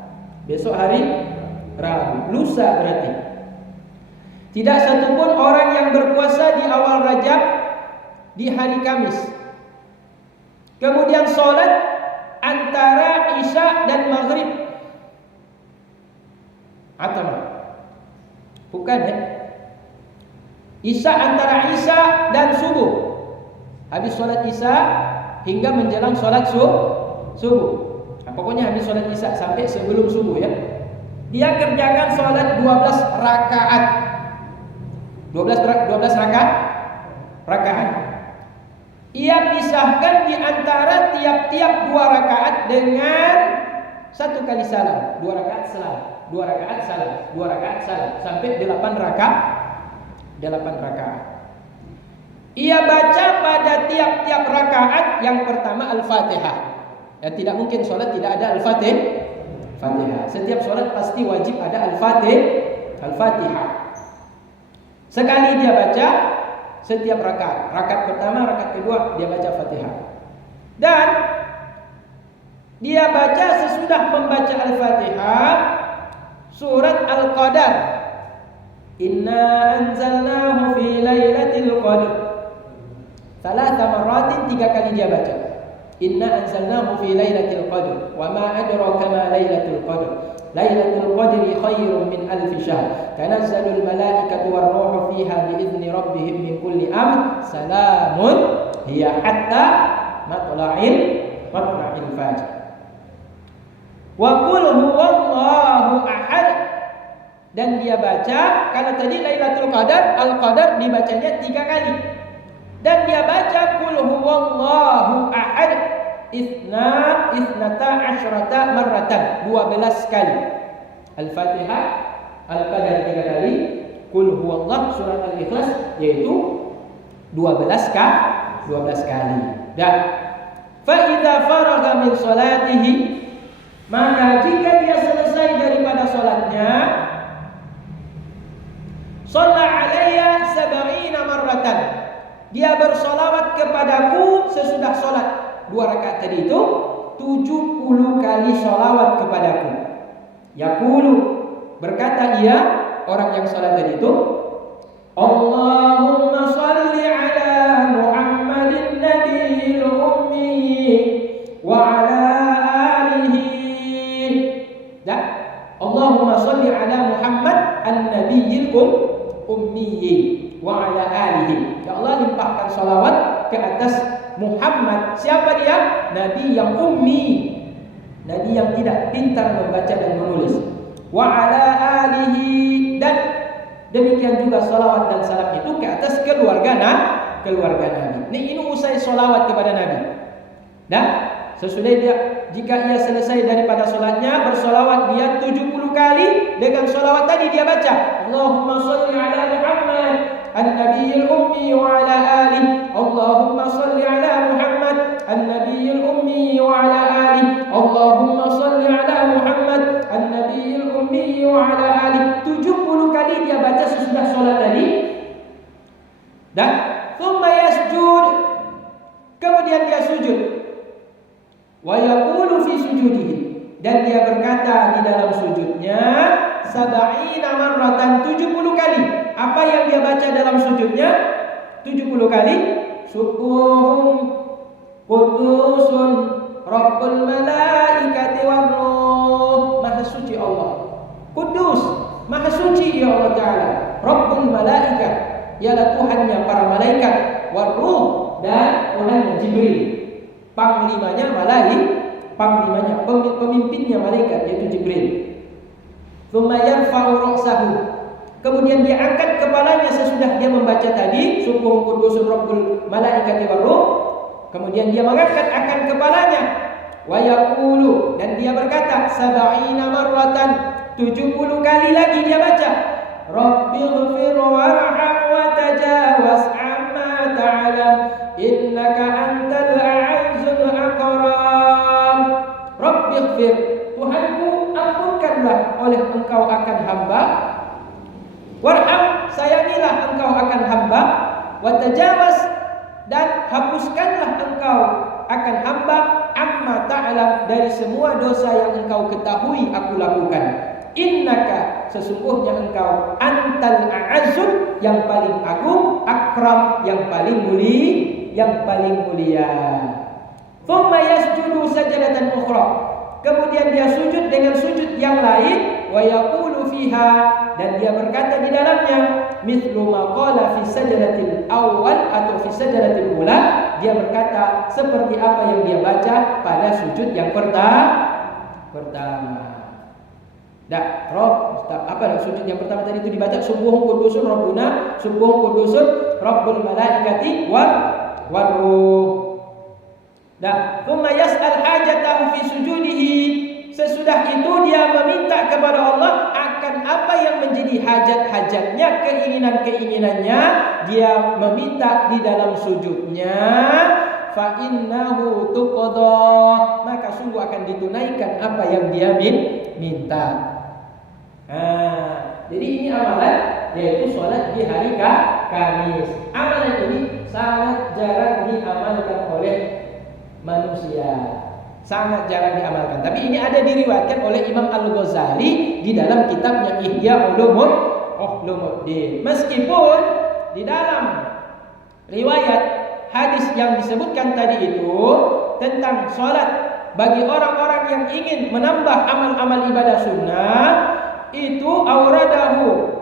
besok hari Rabu, lusa berarti. Tidak satupun orang yang berpuasa di awal Rajab di hari Kamis, kemudian sholat antara Isya dan Maghrib, atau bukan ya? Isya antara Isya dan subuh, habis sholat Isya hingga menjelang sholat subuh. Pokoknya habis sholat Isya sampai sebelum subuh ya. Dia kerjakan sholat 12 rakaat. 12 rakaat. Ia pisahkan di antara tiap-tiap 2 rakaat dengan 1 kali salam. 2 rakaat salam, 2 rakaat salam, 2 rakaat salam, sampai 8 rakaat. Ia baca pada tiap-tiap rakaat yang pertama Al-Fatihah. Ya, tidak mungkin sholat tidak ada Al-Fatihah. Setiap sholat pasti wajib ada Al-Fatihah. Sekali dia baca setiap rakaat. Rakaat pertama, rakaat kedua dia baca Fatihah. Dan dia baca sesudah membaca Al-Fatihah surat Al-Qadar. Inna anzalnahu fi lailatul qadr. 3 marratin, 3 kali dia baca. Inna anzalnahu fi lailatul qadr. Wa ma adraka ma lailatul qadr. Lailatul qadri khairun min alf syahr. Tanazzalul malaikatu war-ruhu fiha bi'izni rabbihim min kulli amr. Salamun hiya hatta matla'il fajr. Wa qul huwallahu ahad. Dan dia baca, kalau tadi Lailatul Qadar, Al-Qadar dibacanya 3 kali. Dan dia baca qul huwallahu ahad ithnata asyrata marratan, 12 kali. Al-Fatihah, Al-Qadar 3 kali, qul huwallahu surat Al-Ikhlas yaitu 12 kali. Dan fa idza faragha min salatihi, maka jika dia selesai daripada salatnya, shalla alayya 70 marratan, dia bersolawat kepadaku sesudah sholat 2 rakaat tadi itu 70 kali sholawat kepadaku. Yaqulu, berkata ia orang yang sholat tadi itu, Allahumma shalli ala Muhammadin nabiyil ummi wa ala alihi. Ya, Allahumma shalli ala Muhammad an-nabiyil ummi wa ala alihi. Ya Allah, limpahkan salawat ke atas Muhammad. Siapa dia? Nabi yang ummi, nabi yang tidak pintar membaca dan menulis. Wa ala alihi, dan demikian juga salawat dan salam itu ke atas keluarga Nabi. Ini usai salawat kepada Nabi. Dan sesudah dia, jika ia selesai daripada salatnya, bersolawat dia 70 kali dengan solawat tadi dia baca, Allahumma shalli ala Muhammad an-nabiyil ummi wa ala ali. Allahumma shalli ala Muhammad an-nabiyil ummi wa ala ali. Allahumma shalli ala Muhammad an-nabiyil ummi wa ala ali. 70 kali dia baca sesudah salat tadi. Dan thumma yasjud, kemudian dia sujud. Wa yaqulu fi sujudihi, dan dia berkata di dalam sujudnya 70 marratan, 70 kali. Apa yang dia baca dalam sujudnya? 70 kali. Subuhun qudusun rabbul malaikati war-ruh. Maha suci Allah, kudus, maha suci ya Allah Ta'ala. Rabbul malaikat, ialah Tuhannya para malaikat. waruh, dan Tuhan Jibril. Panglimanya pemimpinnya malaikat yaitu Jibril. Tsumma yarfa'u ra'sahu. Kemudian dia angkat kepalanya sesudah dia membaca tadi Subuhun Qudusur Rabbul Malaikati Waruh. Kemudian dia mengangkat akan kepalanya. Wa yaqulu, dan dia berkata sab'ina marratan, 70 kali lagi dia baca Rabbighfir warham wa tajawaz amma ta'lam innaka antal a'azzul akram. Rabbighfir, Tuhanku, ampunkanlah oleh engkau akan hamba, warham, sayangilah engkau akan hamba, wa tajawaz, dan hapuskanlah engkau akan hamba, amma ta'lam, dari semua dosa yang engkau ketahui aku lakukan. Innaka, sesungguhnya engkau, antal a'azzul, yang paling agung, akram, yang paling mulia. Thumma yasjudu sajadatan ukhra. Kemudian dia sujud dengan sujud yang lain, wa yaqulu fiha, dan dia berkata di dalamnya mithlu ma qala fi sajdatil awal atau fi sajdatil ula, dia berkata seperti apa yang dia baca pada sujud yang pertama. Sujud yang pertama tadi itu dibaca Subuhun Qudusur Rabbuna, Subuhun Qudusur Rabbul Malaikati Waruh. Thumma yas'al hajatahu fi sujudihi. Sesudah itu dia meminta kepada Allah akan apa yang menjadi hajat-hajatnya, keinginan-keinginannya, dia meminta di dalam sujudnya. Fa innahu tuqadha, maka sungguh akan ditunaikan apa yang dia minta. Jadi ini amalan, yaitu sholat di hari Kamis. Amalan ini sangat jarang diamalkan oleh manusia, sangat jarang diamalkan. Tapi ini ada diriwayatkan oleh Imam Al-Ghazali di dalam kitabnya Ihya Ulumuddin. Meskipun di dalam riwayat hadis yang disebutkan tadi itu tentang sholat bagi orang-orang yang ingin menambah amal-amal ibadah sunnah, itu auradahu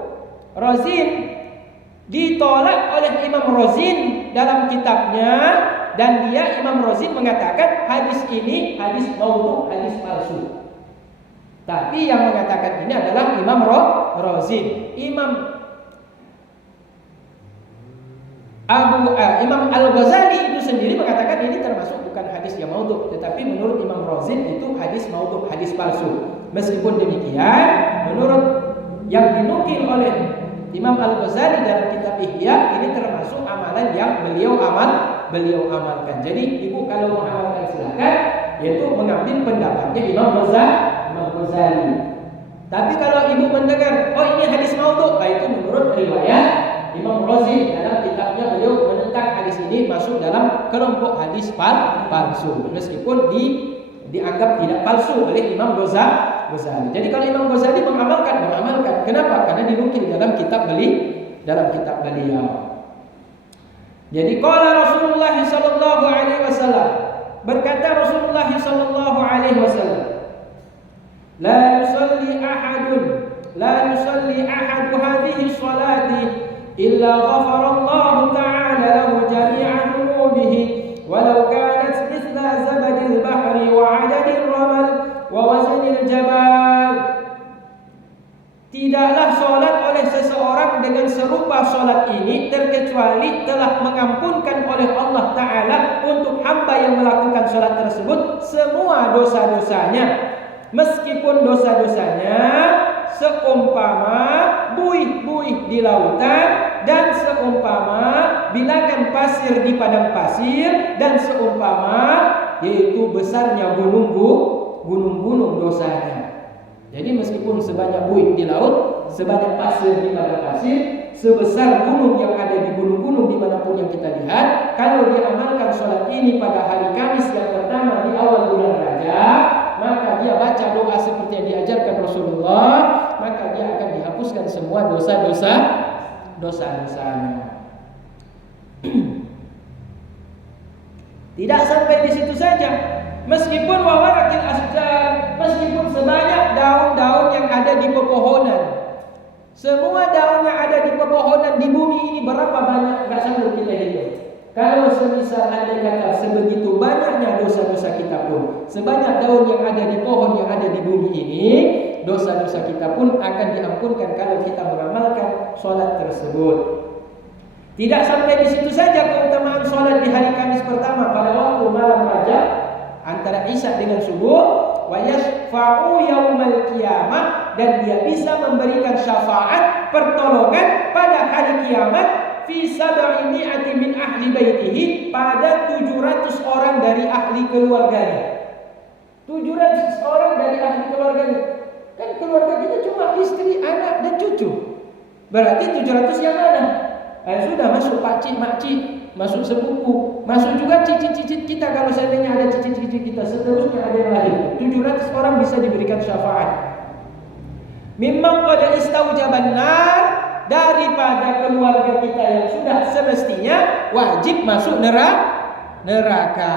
Razin, ditolak oleh Imam Razin dalam kitabnya, dan dia Imam Razin mengatakan hadis ini hadis maudhu, hadis palsu. Tapi yang mengatakan ini adalah Imam Razin. Imam Al-Ghazali itu sendiri mengatakan ini termasuk bukan hadis yang maudhu, tetapi menurut Imam Razin itu hadis maudhu, hadis palsu. Meskipun demikian, menurut yang dinukil oleh Imam Al-Ghazali dalam kitab Ihya, ini termasuk amalan yang beliau amalkan. Jadi ibu kalau mengamalkan silakan, yaitu mengambil pendapatnya Imam Ghazali. Tapi kalau ibu mendengar, oh ini hadis maudhu, itu menurut riwayat Imam Razin dalam kitabnya, beliau menentang hadis ini masuk dalam kelompok hadis palsu, meskipun dianggap tidak palsu oleh Imam Ghazali. Jadi kalau Imam Ghazali mengamalkan. Kenapa? Karena dinukil dalam kitab beliau. Jadi qala Rasulullah sallallahu alaihi wasallam, berkata Rasulullah sallallahu alaihi wasallam, la yusalli ahadu hadhihi sholati illa ghafara Allah ta'ala lahu jami'a dhunubihi walau kanat mithla zabadil bahri wa 'adadil ramal wa waznil jabal. Tidaklah sholat oleh seseorang dengan serupa sholat ini terkecuali telah mengampunkan oleh Allah Ta'ala untuk hamba yang melakukan sholat tersebut semua dosa-dosanya, meskipun dosa-dosanya seumpama buih-buih di lautan, dan seumpama bilangan pasir di padang pasir, dan seumpama yaitu besarnya gunung-gunung dosanya. Jadi meskipun sebanyak buih di laut, sebanyak pasir di padang pasir, sebesar gunung yang ada di gunung-gunung dimanapun yang kita lihat, kalau dia amalkan sholat ini pada hari Kamis yang pertama di awal bulan Rajab, maka dia baca doa seperti yang diajarkan Rasulullah, maka dia akan dihapuskan semua dosa-dosanya. Tidak sampai di situ saja. Meskipun wawarakil asjar, meskipun sebanyak daun-daun yang ada di pepohonan, semua daun yang ada di pepohonan di bumi ini berapa banyak, nggak sanggup kita hitung. Kalau semisal andai kata sebegitu banyaknya dosa-dosa kita pun, sebanyak daun yang ada di pohon yang ada di bumi ini, dosa-dosa kita pun akan diampunkan kalau kita beramalkan sholat tersebut. Tidak sampai di situ saja keutamaan sholat di hari Kamis pertama pada waktu malam Rajab antara Isya dengan subuh, wa yashfa'u yaumal qiyamah, dan dia bisa memberikan syafaat pertolongan pada hari kiamat fi sab'i mi'ati min ahli baitihi, pada 700 orang dari ahli keluarganya. 700 orang dari ahli keluarganya. Kan keluarga kita cuma istri, anak dan cucu. Berarti 700 yang mana? Sudah masuk pakcik, makcik, masuk sepupu, masuk juga cicit-cicit kita kalau seandainya ada cicit-cicit kita, seterusnya ada yang lain. 700 orang bisa diberikan syafaat. Mimman qad istaujaban nar, daripada keluarga kita yang sudah semestinya wajib masuk neraka.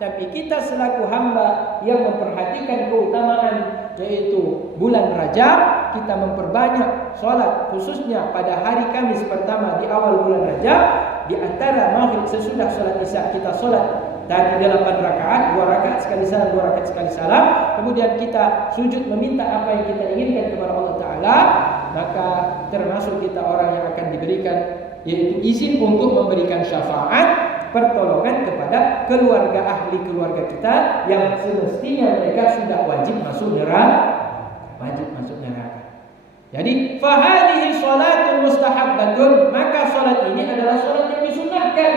Tapi kita selaku hamba yang memperhatikan keutamaan yaitu bulan Rajab, kita memperbanyak sholat khususnya pada hari Kamis pertama di awal bulan Rajab. Di antara maghrib sesudah sholat Isya kita sholat tadi 8 rakaat, 2 rakaat sekali salam, 2 rakaat sekali salam. Kemudian kita sujud meminta apa yang kita inginkan kepada Allah Ta'ala. Maka termasuk kita orang yang akan diberikan yaitu izin untuk memberikan syafaat pertolongan kepada keluarga ahli keluarga kita yang semestinya mereka sudah wajib masuk neraka. Jadi fahadihi sholatun mustahabbatun, maka sholat ini adalah sholat yang disunnahkan.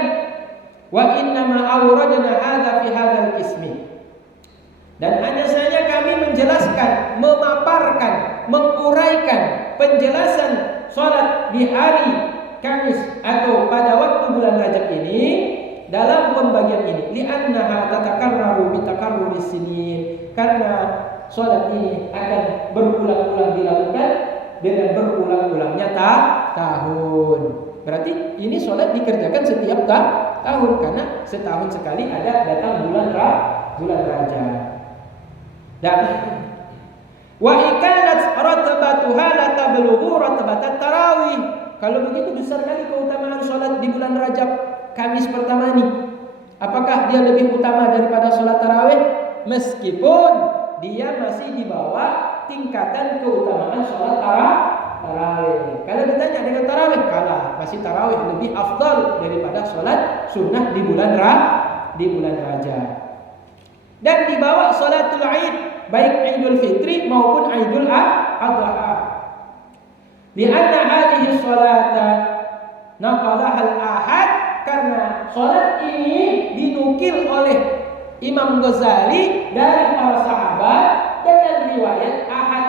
Wa innama awradna hadza fi hadzal qismi, dan hanya saja kami menjelaskan, memaparkan, menguraikan penjelasan sholat di hari Kamis atau pada waktu bulan Rajab ini dalam pembagian ini. Li'annaha tatakarraru bitakarruris sinin, karena sholat ini akan berulang-ulang dilakukan dengan berulang-ulangnya tahun. Berarti ini sholat dikerjakan setiap tahun, karena setahun sekali ada datang bulan Rajab. Dan wa ikanat ratbatuha la tablughu ratbatat tarawih. Kalau begitu besar kali keutamaan sholat di bulan Rajab Kamis pertama ini. Apakah dia lebih utama daripada sholat tarawih? Meskipun dia masih di bawah tingkatan keutamaan sholat tarawih. Kalau ditanya dengan tarawih, kalah. Masih tarawih lebih afdal daripada sholat sunnah di bulan Rajab. Dan di bawah sholatul Id, baik Idul Fitri maupun Idul Adha. Lianna hadhihi sholata naqalaha al-ahad, karena sholat ini dinukil oleh Imam Ghazali dari para sahabat dengan riwayat ahad.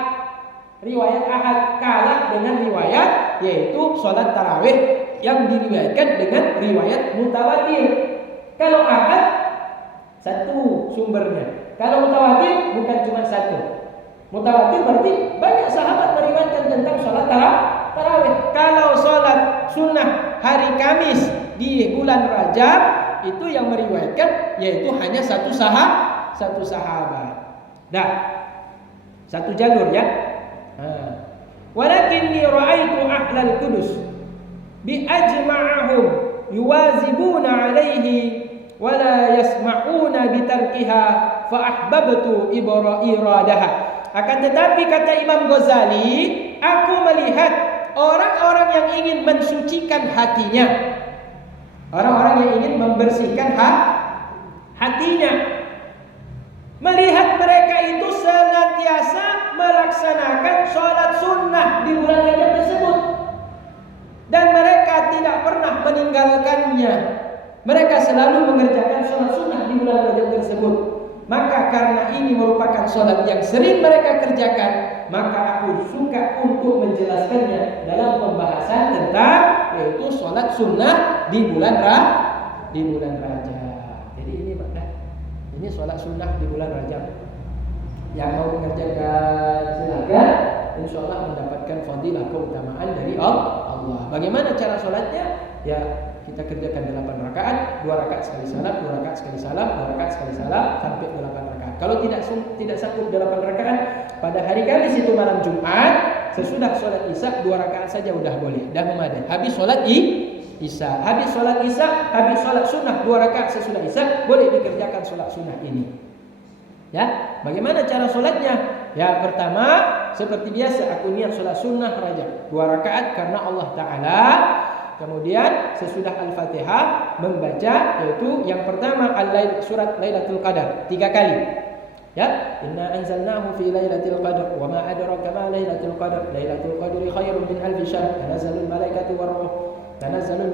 Riwayat ahad kalah dengan riwayat yaitu sholat tarawih yang diriwayatkan dengan riwayat mutawatir. Kalau ahad satu sumbernya, kalau mutawatir bukan cuma satu. Mutawatir berarti banyak sahabat meriwayatkan tentang sholat tarawih. Kalau sholat sunnah hari Kamis di bulan Rajab itu yang meriwayatkan yaitu hanya satu sahabat. Dah, satu jalur ya. Walakinni ra'aitu ahlal Qudus bi ajma'ahum yuwazibuna 'alaihi wa la yasma'una bi tarkiha fa ahbabtu iradaha. Akan tetapi kata Imam Ghazali, aku melihat orang-orang yang ingin mensucikan hatinya, orang-orang yang ingin membersihkan hatinya, melihat mereka itu senantiasa melaksanakan sholat sunnah di bulan Rajab tersebut, dan mereka tidak pernah meninggalkannya. Mereka selalu mengerjakan sholat sunnah di bulan Rajab tersebut. Maka karena ini merupakan sholat yang sering mereka kerjakan, maka aku suka untuk menjelaskannya dalam pembahasan tentang yaitu sholat sunnah di bulan Rajab. Jadi ini makna, ini sholat sunnah di bulan Rajab. Yang mau mengerjakan silakan, insya Allah mendapatkan fadilah keutamaan dari Allah. Bagaimana cara sholatnya? Ya, kita kerjakan 8 rakaat, 2 rakaat sekali salam, 2 rakaat sekali salam, 2 rakaat sekali salam sampai 8 rakaat. Kalau tidak sanggup 8 rakaat pada hari Kamis itu malam Jumat, sesudah sholat Isya 2 rakaat saja udah boleh, dah memadai. Habis sholat Isya. Habis sholat Isya, habis sholat sunnah 2 rakaat sesudah Isya, boleh dikerjakan sholat sunnah ini. Ya, bagaimana cara sholatnya? Ya, pertama seperti biasa aku niat sholat sunnah raja 2 rakaat karena Allah Ta'ala. Kemudian sesudah Al-Fatihah membaca, yaitu yang pertama surat Lailatul Qadar 3 kali. Ya, inna anzalnahu fi lailatul qadar wa ma adraka ma lailatul qadar. Lailatul qadri khairun min alfi syahr. Tanazzalul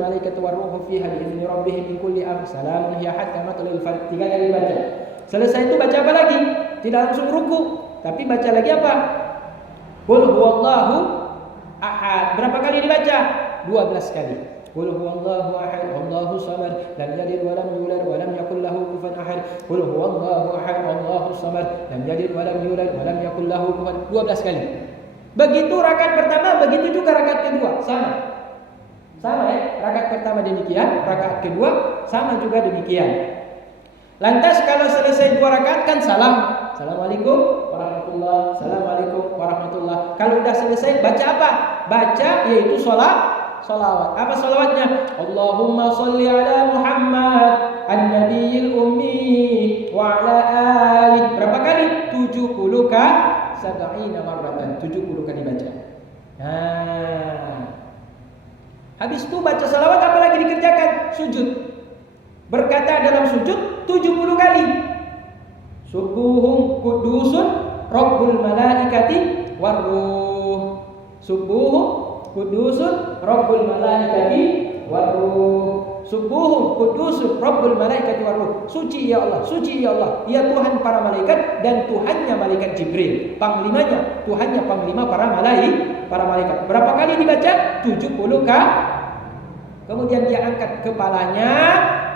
malaikatu war ruh fiha bi idzni rabbihim min kulli amr. Salamun hiya hatta matla'il fajr. 3 kali baca. Selesai itu baca apa lagi? Tidak langsung ruku, tapi baca lagi apa? Qul huwallahu ahad. Berapa kali dibaca? 12 kali. Qul huwallahu ahad, Allahu samad, lam yalid wa lam yulad wa lam yakul lahu kufuwan ahad. Qul huwallahu ahad, Allahu samad, lam yalid wa lam yulad wa lam yakul lahu kufuwan. 12 kali. Begitu rakaat pertama, begitu juga rakaat kedua, sama. Sama ya, rakaat pertama demikian, rakaat kedua sama juga demikian. Lantas kalau selesai 2 rakaat kan salam. Assalamualaikum warahmatullahi, assalamualaikum warahmatullahi. Kalau udah selesai baca apa? Baca yaitu salawat. Apa salawatnya? Allahumma sholli ala Muhammad an-nabiyil ummi wa ala alihi. Berapa kali? 70 kali, 70 marratan, 70 kali baca. Nah, habis itu baca salawat apa lagi dikerjakan? Sujud. Berkata dalam sujud 70 kali. Subuhun kudusun Rabbul malaikati warruh. Subuhun kudusun Rabbul malaikati warruh. Subuhun kudusun Rabbul malaikati warruh. Suci ya Allah, suci ya Allah, ya Tuhan para malaikat dan Tuhannya malaikat Jibril, panglimanya, Tuhannya panglima para malaikat. Berapa kali dibaca? 70 kali. Kemudian dia angkat kepalanya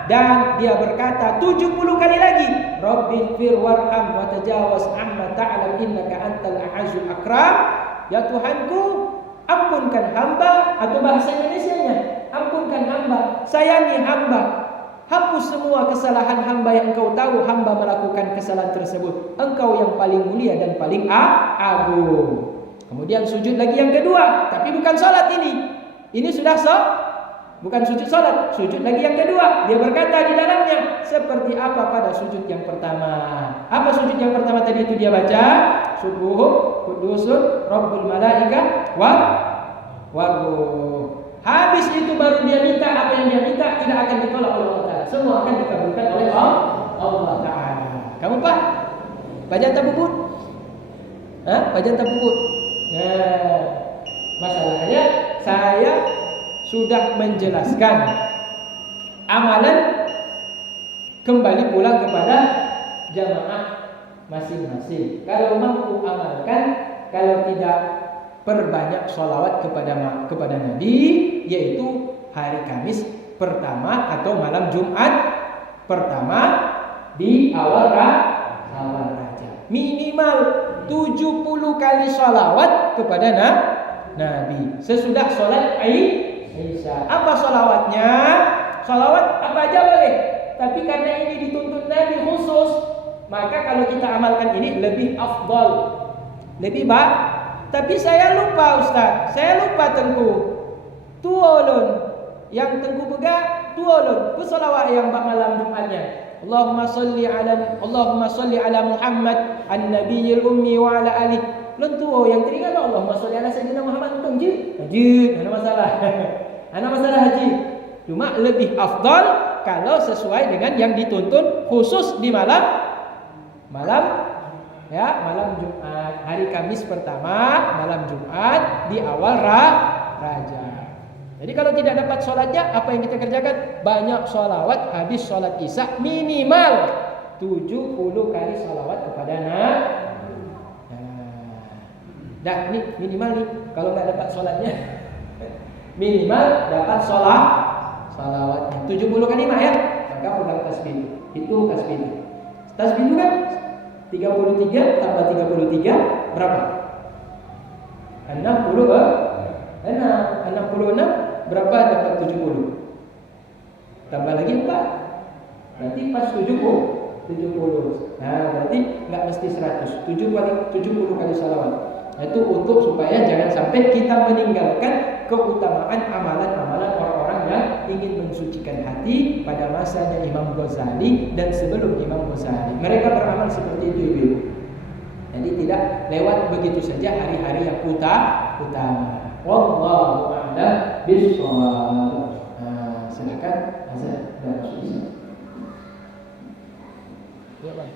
dan dia berkata 70 kali lagi, Rabbighfir warham wa tajawaz amma ta'lam innaka antal a'azzul akram. Ya Tuhanku, ampunkan hamba, atau bahasa Indonesianya, ampunkan hamba, sayangi hamba, hapus semua kesalahan hamba yang engkau tahu hamba melakukan kesalahan tersebut. Engkau yang paling mulia dan paling agung. Kemudian sujud lagi yang kedua, tapi bukan salat ini. Ini sudah bukan sujud salat, sujud lagi yang kedua. Dia berkata di dalamnya seperti apa pada sujud yang pertama. Apa sujud yang pertama tadi itu dia baca? Subuhun kudusun Rabbul malaika warruh. Habis itu baru dia minta apa yang dia minta, tidak akan ditolak oleh Allah Ta'ala. Semua akan dikabulkan oleh Allah Ta'ala. Kamu Pak, baca tabubut? Baca tabubut? Nah, masalahnya saya sudah menjelaskan amalan kembali pulang kepada jamaah masing-masing. Kalau mampu amalkan, kalau tidak perbanyak sholawat kepada Nabi, yaitu hari Kamis pertama atau malam Jumat pertama di awal Raja. Minimal 70 kali sholawat kepada Nabi sesudah sholat Isya. Apa sholawatnya? Sholawat apa aja boleh, tapi karena ini dituntut Nabi khusus, maka kalau kita amalkan ini lebih afdal, lebih baik. Tapi saya lupa Ustaz, saya lupa Tengku tuolun, yang Tengku bega tuolun, ku sholawat yang malam Jumatnya. Allahumma sholli ala Muhammad an-nabiyil ummi wa ala alihi. Lentuo yang teringat Allahumma sholli ala sayyidina Muhammad untung haji, ada masalah. Ada masalah haji. Cuma lebih afdal kalau sesuai dengan yang dituntun khusus di malam Jumat, hari Kamis pertama, malam Jumat di awal Raja. Jadi kalau tidak dapat sholatnya, apa yang kita kerjakan? Banyak sholawat. Habis sholat Isya minimal 70 kali sholawat kepada Nabi. Nah, ini minimal nih. Kalau nggak dapat sholatnya, minimal dapat sholawatnya 70 kali ya. Maka pegang tasbih. Itu tasbih. Tasbih itu kan 33 tambah 33 berapa? 66 berapa dapat 70? Tambah lagi 4. Berarti pas 70. Nah, berarti nggak mesti 100. 70 kali salawat. Itu untuk supaya jangan sampai kita meninggalkan keutamaan amalan-amalan orang-orang yang ingin mensucikan hati pada masanya Imam Ghazali dan sebelum Imam Ghazali. Mereka beramal seperti itu, Ibu. Jadi tidak lewat begitu saja hari-hari yang utama. Wallahu a'lam bishawab. Silakan azan dan susah. Ya, Bang.